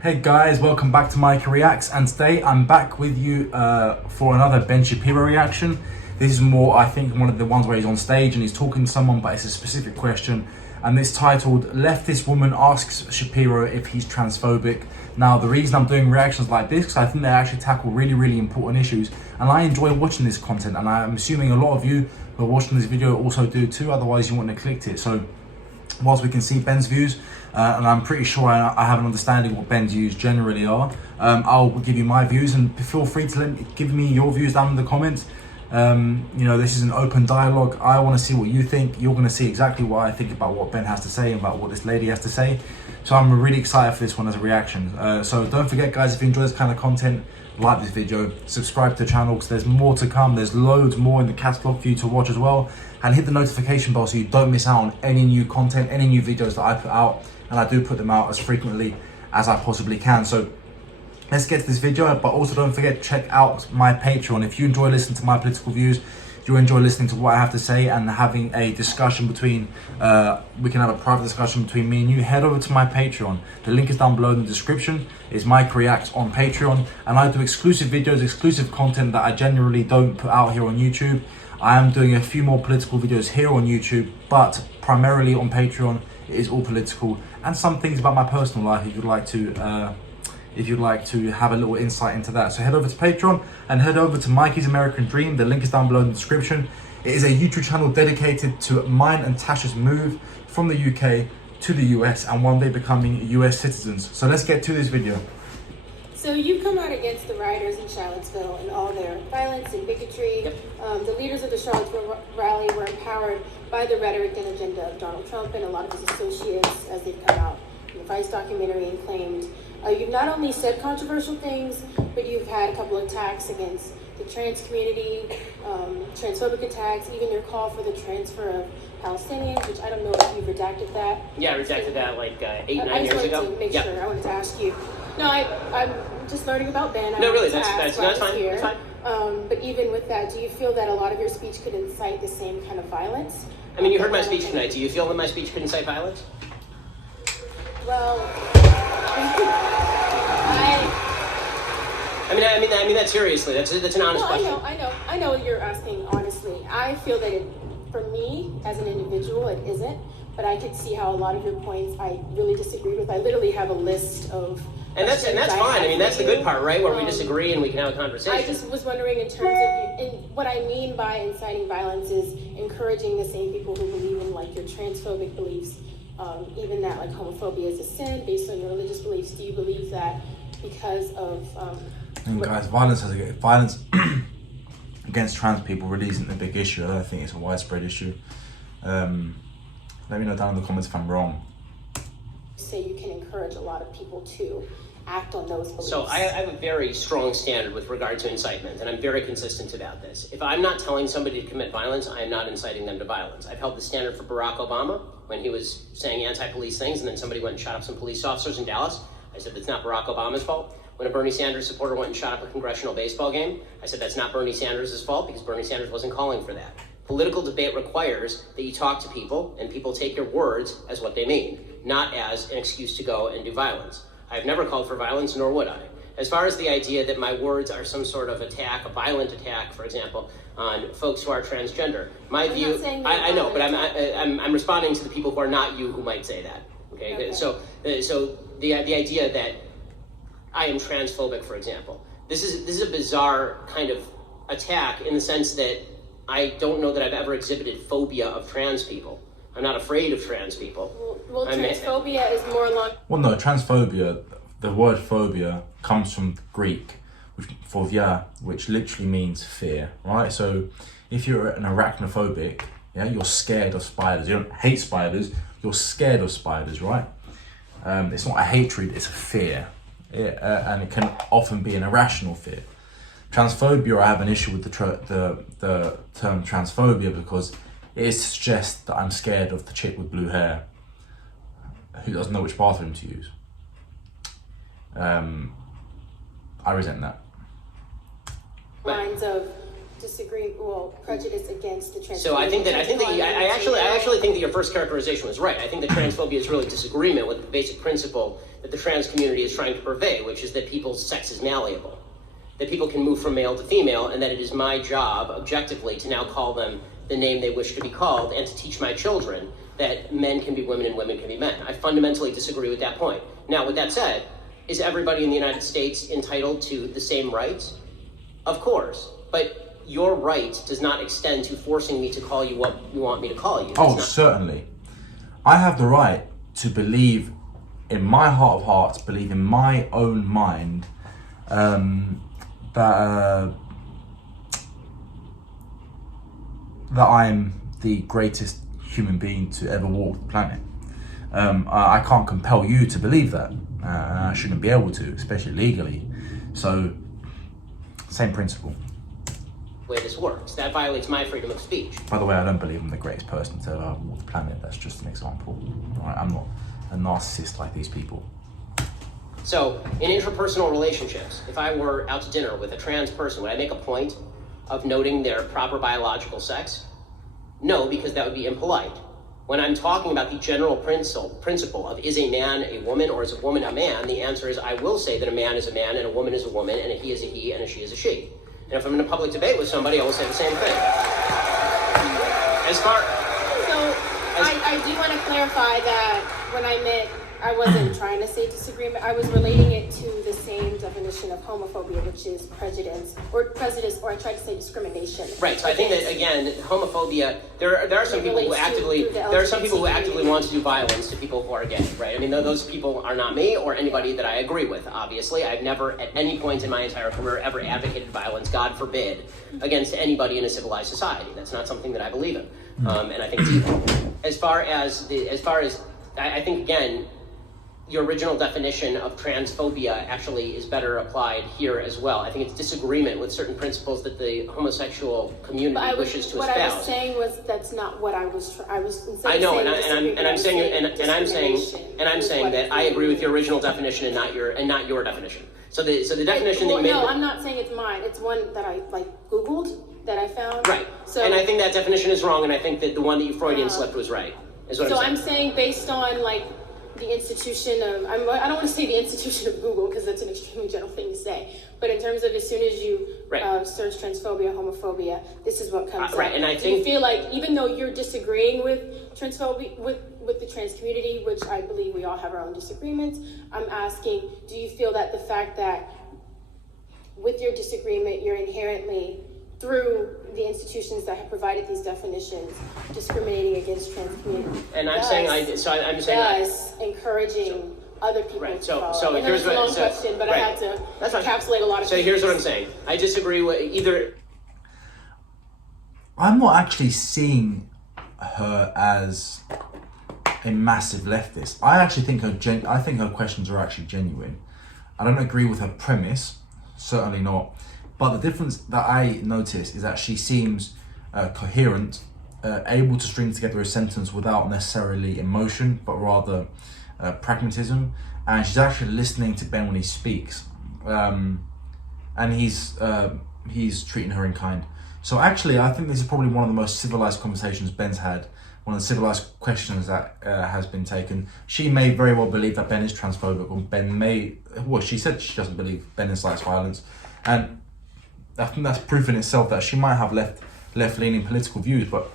Hey guys, welcome back to Mike Reacts, and today I'm back with you for another Ben Shapiro reaction. This is more, I think, one of the ones where he's on stage and he's talking to someone, but it's a specific question, and it's titled, Leftist Woman Asks Shapiro If He's Transphobic. Now, the reason I'm doing reactions like this, because I think they actually tackle really important issues, and I enjoy watching this content, and I'm assuming a lot of you who are watching this video also do too, otherwise you wouldn't have clicked it. So whilst we can see Ben's views, and I'm pretty sure I have an understanding what Ben's views generally are, I'll give you my views, and feel free to give me your views down in the comments. You know, this is an open dialogue. I want to see what you think. You're going to see exactly what I think about what Ben has to say and about what this lady has to say. So I'm really excited for this one as a reaction. So don't forget, guys, if you enjoy this kind of content, like this video, subscribe to the channel because there's more to come. There's loads more in the catalog for you to watch as well, and hit the notification bell so you don't miss out on any new content, any new videos that I put out, and I do put them out as frequently as I possibly can. So let's get to this video, but also don't forget to check out my Patreon. If you enjoy listening to my political views, you enjoy listening to what I have to say and having a discussion between, we can have a private discussion between me and you, head over to my Patreon. The link is down below in the description. It's Mike Reacts on Patreon, and I do exclusive videos, exclusive content that I generally don't put out here on YouTube. I am doing a few more political videos here on YouTube, but primarily on Patreon, it is all political, and some things about my personal life if you'd like to have a little insight into that. So head over to Patreon and head over to Mikey's American Dream. The link is down below in the description. It is a YouTube channel dedicated to mine and Tasha's move from the UK to the US and one day becoming US citizens. So let's get to this video. So you come out against the rioters in Charlottesville and all their violence and bigotry. Yep. The leaders of the Charlottesville rally were empowered by the rhetoric and agenda of Donald Trump and a lot of his associates as they've come out in the Vice documentary and claimed. You've not only said controversial things, but you've had a couple of attacks against the trans community, transphobic attacks, even your call for the transfer of Palestinians, which I don't know if you've redacted that. Yeah, I redacted that like 8-9 years ago. I just wanted to make sure. I wanted to ask you. No, I'm just learning about Ben. No, really, that's fine. That's fine. But even with that, do you feel that a lot of your speech could incite the same kind of violence? I mean, you heard my speech tonight. Do you feel that my speech could incite violence? Well, I mean that seriously. That's an honest question. I know you're asking honestly. I feel that for me as an individual, it isn't. But I could see how a lot of your points I really disagree with. I literally have a list of. And that's fine. I mean, that's the good part, right? Where we disagree and we can have a conversation. I just was wondering in terms of what I mean by inciting violence is encouraging the same people who believe in like your transphobic beliefs, even that like homophobia is a sin based on your religious beliefs. Do you believe that because of? And guys, violence against trans people really isn't a big issue. I don't think it's a widespread issue. Let me know down in the comments if I'm wrong. Say you can encourage a lot of people to act on those beliefs. So I have a very strong standard with regard to incitement, and I'm very consistent about this. If I'm not telling somebody to commit violence, I am not inciting them to violence. I've held the standard for Barack Obama when he was saying anti-police things, and then somebody went and shot up some police officers in Dallas. I said that's not Barack Obama's fault. When a Bernie Sanders supporter went and shot up a congressional baseball game, I said that's not Bernie Sanders' fault because Bernie Sanders wasn't calling for that. Political debate requires that you talk to people and people take your words as what they mean, not as an excuse to go and do violence. I've never called for violence, nor would I. As far as the idea that my words are some sort of attack, a violent attack, for example, on folks who are transgender, my view, I know, but I'm responding to the people who are not you who might say that. Okay? So the idea that I am transphobic, for example, this is a bizarre kind of attack in the sense that I don't know that I've ever exhibited phobia of trans people. I'm not afraid of trans people. Well, transphobia is more along. Well, no, transphobia, the word phobia comes from Greek, phobia, which literally means fear, right? So if you're an arachnophobic, yeah, you're scared of spiders. You don't hate spiders, you're scared of spiders, right? It's not a hatred, it's a fear. And it can often be an irrational fear. Transphobia, I have an issue with the term transphobia because it suggests that I'm scared of the chick with blue hair who doesn't know which bathroom to use. I resent that. Lines of prejudice against the trans. So I actually think that your first characterization was right. I think that transphobia is really disagreement with the basic principle that the trans community is trying to purvey, which is that people's sex is malleable, that people can move from male to female, and that it is my job, objectively, to now call them the name they wish to be called, and to teach my children that men can be women and women can be men. I fundamentally disagree with that point. Now, with that said, is everybody in the United States entitled to the same rights? Of course, but your right does not extend to forcing me to call you what you want me to call you. Oh, certainly. I have the right to believe in my heart of hearts, believe in my own mind, that I'm the greatest human being to ever walk the planet. I can't compel you to believe that. I shouldn't be able to, especially legally. So, same principle. The way this works, that violates my freedom of speech. By the way, I don't believe I'm the greatest person to ever walk the planet. That's just an example. All right, I'm not a narcissist like these people. So, in interpersonal relationships, if I were out to dinner with a trans person, would I make a point of noting their proper biological sex? No, because that would be impolite. When I'm talking about the general principle of is a man a woman or is a woman a man, the answer is I will say that a man is a man and a woman is a woman and a he is a he and a she is a she. And if I'm in a public debate with somebody, I will say the same thing. I do want to clarify that when I meant I wasn't trying to say disagreement, I was relating it to the same definition of homophobia, which is prejudice, or I tried to say discrimination. Right. So I think that again, homophobia. There are some people who actively want to do violence to people who are gay. Right. I mean, those people are not me or anybody that I agree with. Obviously, I've never at any point in my entire career ever advocated violence, God forbid, against anybody in a civilized society. That's not something that I believe in, and I think it's evil. As far as I think again. Your original definition of transphobia actually is better applied here as well. I think it's disagreement with certain principles that the homosexual community wishes to espouse. What I was saying was that's not what I was. I know, and I'm saying that I agree with your original definition and not your definition. So the definition that you made. No, I'm not saying it's mine. It's one that I Googled that I found. Right. So, and I think that definition is wrong, and I think that the one that you Freudian slipped was right. Is what I'm saying based on the institution of, I don't want to say the institution of Google because that's an extremely general thing to say, but in terms of as soon as you search transphobia, homophobia, this is what comes up. Right, and I think you feel like even though you're disagreeing with transphobia, with the trans community, which I believe we all have our own disagreements, I'm asking, do you feel that the fact that with your disagreement, you're inherently through the institutions that have provided these definitions, discriminating against trans community. And I'm encouraging other people to follow. So here's what. Question, but I had to encapsulate a lot of. So here's what I'm saying. I disagree with either. I'm not actually seeing her as a massive leftist. I actually think her questions are actually genuine. I don't agree with her premise, certainly not. But the difference that I notice is that she seems coherent, able to string together a sentence without necessarily emotion, but rather pragmatism. And she's actually listening to Ben when he speaks, and he's treating her in kind. So actually, I think this is probably one of the most civilized conversations Ben's had. One of the civilized questions that has been taken. She may very well believe that Ben is transphobic, or she said she doesn't believe Ben incites violence, and I think that's proof in itself that she might have left-leaning political views, but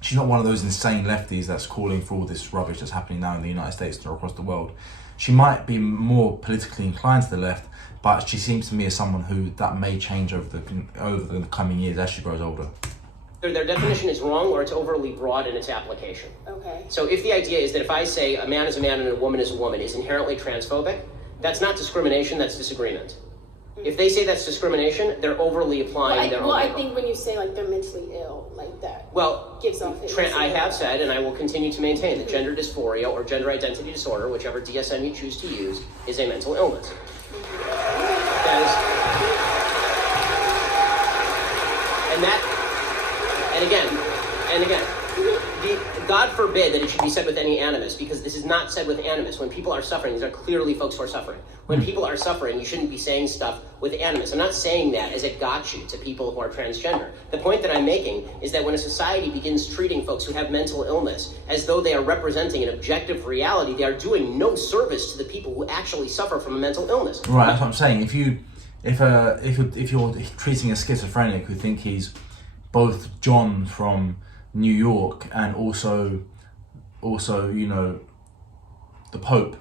she's not one of those insane lefties that's calling for all this rubbish that's happening now in the United States or across the world. She might be more politically inclined to the left, but she seems to me as someone who that may change over the coming years as she grows older. Their definition is wrong, or it's overly broad in its application. Okay. So if the idea is that if I say a man is a man and a woman is a woman is inherently transphobic, that's not discrimination, that's disagreement. If they say that's discrimination, they're overly applying their own. Well, I think when you say they're mentally ill, that gives off. I have said, and I will continue to maintain, that gender dysphoria or gender identity disorder, whichever DSM you choose to use, is a mental illness. God forbid that it should be said with any animus, because this is not said with animus. When people are suffering, these are clearly folks who are suffering. When people are suffering, you shouldn't be saying stuff with animus. I'm not saying that as a gotcha to people who are transgender. The point that I'm making is that when a society begins treating folks who have mental illness as though they are representing an objective reality, they are doing no service to the people who actually suffer from a mental illness. Right, that's what I'm saying. If you're treating a schizophrenic who think he's both John from New York and also you know, the Pope,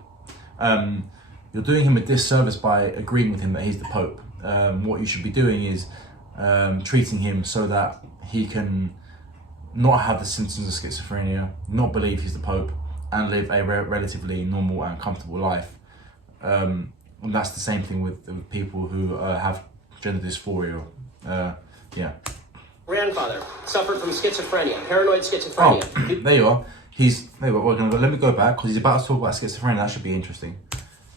you're doing him a disservice by agreeing with him that he's the Pope. What you should be doing is treating him so that he can not have the symptoms of schizophrenia, not believe he's the Pope, and live a relatively normal and comfortable life. And that's the same thing with people who have gender dysphoria. Yeah. Grandfather suffered from schizophrenia, paranoid schizophrenia. Oh, there you are. Let me go back, because he's about to talk about schizophrenia. That should be interesting.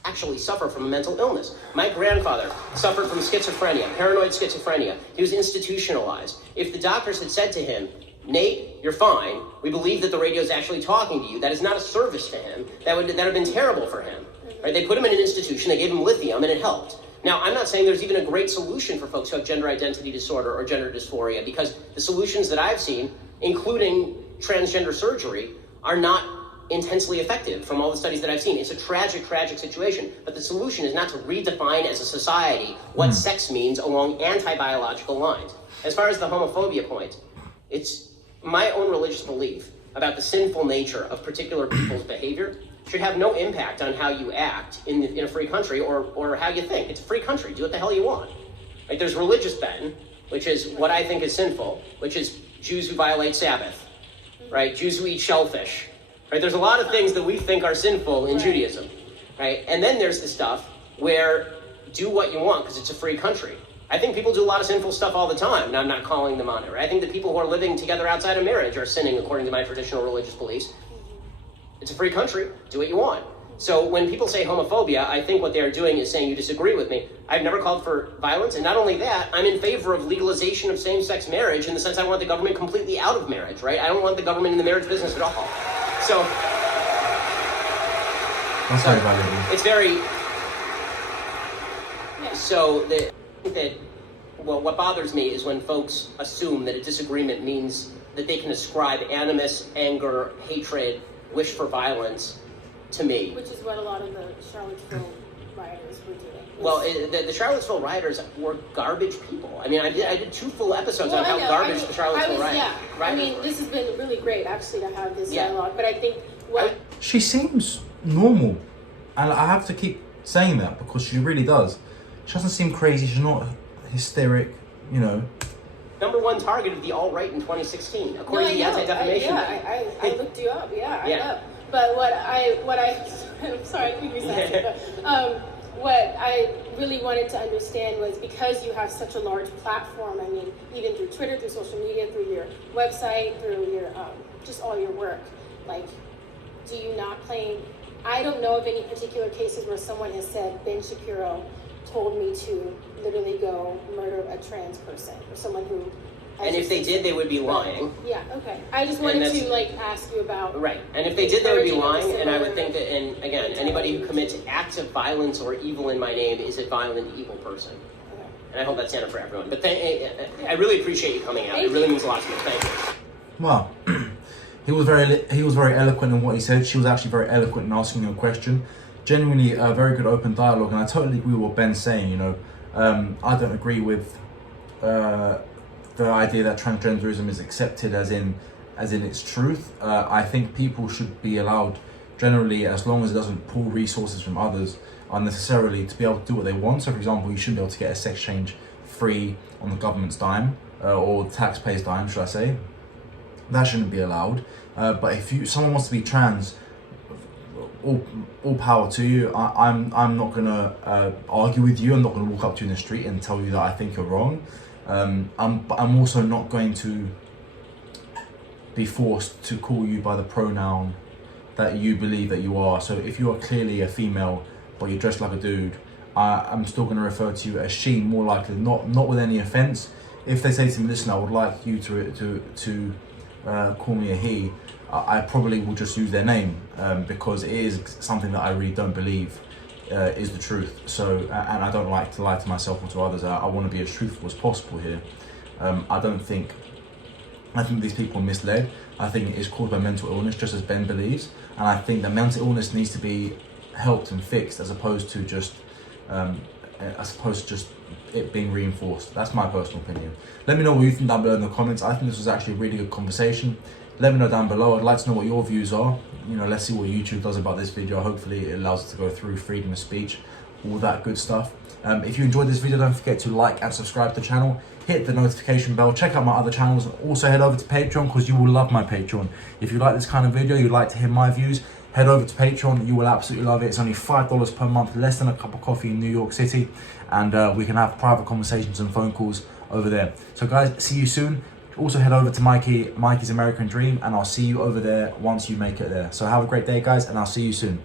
Actually suffer from a mental illness. My grandfather suffered from schizophrenia, paranoid schizophrenia. He was institutionalized. If the doctors had said to him, Nate, you're fine, we believe that the radio is actually talking to you, that is not a service to him, that would have been terrible for him. Right? They put him in an institution, they gave him lithium, and it helped. Now, I'm not saying there's even a great solution for folks who have gender identity disorder or gender dysphoria, because the solutions that I've seen, including transgender surgery, are not intensely effective from all the studies that I've seen. It's a tragic, tragic situation. But the solution is not to redefine as a society what sex means along anti-biological lines. As far as the homophobia point, it's my own religious belief about the sinful nature of particular people's behavior should have no impact on how you act in a free country or how you think. It's a free country. Do what the hell you want. Like, there's religious Ben, which is what I think is sinful, which is Jews who violate Sabbath, right? Jews who eat shellfish, right? There's a lot of things that we think are sinful in Judaism, right? And then there's the stuff where do what you want because it's a free country. I think people do a lot of sinful stuff all the time, and I'm not calling them on it, right? I think the people who are living together outside of marriage are sinning according to my traditional religious beliefs. It's a free country. Do what you want. So when people say homophobia, I think what they are doing is saying you disagree with me. I've never called for violence, and not only that, I'm in favor of legalization of same-sex marriage in the sense I want the government completely out of marriage, right? I don't want the government in the marriage business at all. So that's very valuable. It's very so what bothers me is when folks assume that a disagreement means that they can ascribe animus, anger, hatred, wish for violence to me. Which is what a lot of the Charlottesville rioters were doing. Well, the Charlottesville rioters were garbage people. I mean, I did 2 full episodes on how garbage the Charlottesville rioters were. I mean, this has been really great, actually, to have this dialogue. But I think what... She seems normal. And I have to keep saying that because she really does. She doesn't seem crazy. She's not hysteric, you know. Number 1 target of the alt-right in 2016, according to the Anti-Defamation League. I looked you up. I know. But what I I'm sorry, I keep resenting, but what I really wanted to understand was, because you have such a large platform, I mean, even through Twitter, through social media, through your website, through your just all your work, like, do you not claim? I don't know of any particular cases where someone has said, Ben Shapiro told me to literally go murder a trans person or someone who... And if they did, they would be lying. Yeah, okay. I just wanted to, ask you about... Right. And if they did, they would be lying, and I would think that, and again, anybody who commits acts of violence or evil in my name is a violent, evil person. Okay. And I hope that's standard for everyone. But I really appreciate you coming out. It really means a lot to me. Thank you. Well, he was very eloquent in what he said. She was actually very eloquent in asking him a question. Genuinely a very good open dialogue, and I totally agree with what Ben's saying, you know. I don't agree with the idea that transgenderism is accepted as in its truth. I think people should be allowed, generally, as long as it doesn't pull resources from others unnecessarily, to be able to do what they want. So, for example, you shouldn't be able to get a sex change free on the government's dime, or the taxpayer's dime, should I say. That shouldn't be allowed. But if someone wants to be trans, all power to you. I'm not gonna argue with you. I'm not gonna walk up to you in the street and tell you that I think you're wrong. But I'm also not going to be forced to call you by the pronoun that you believe that you are. So if you are clearly a female but you're dressed like a dude, I'm still going to refer to you as she, more likely, not with any offense. If they say to me, listen, I would like you to call me a he, I probably will just use their name because it is something that I really don't believe is the truth. So, and I don't like to lie to myself or to others. I want to be as truthful as possible here. I think these people are misled. I think it is caused by mental illness, just as Ben believes. And I think that mental illness needs to be helped and fixed as opposed to just it being reinforced. That's my personal opinion. Let me know what you think down below in the comments. I think this was actually a really good conversation. Let me know down below. I'd like to know what your views are. You know, let's see what YouTube does about this video. Hopefully it allows us to go through freedom of speech, all that good stuff. If you enjoyed this video, don't forget to like and subscribe to the channel. Hit the notification bell. Check out my other channels. Also head over to Patreon because you will love my Patreon. If you like this kind of video, you'd like to hear my views, head over to Patreon. You will absolutely love it. It's only $5 per month, less than a cup of coffee in New York City. And we can have private conversations and phone calls over there. So guys, see you soon. Also head over to Mikey's American Dream, and I'll see you over there once you make it there. So have a great day, guys, and I'll see you soon.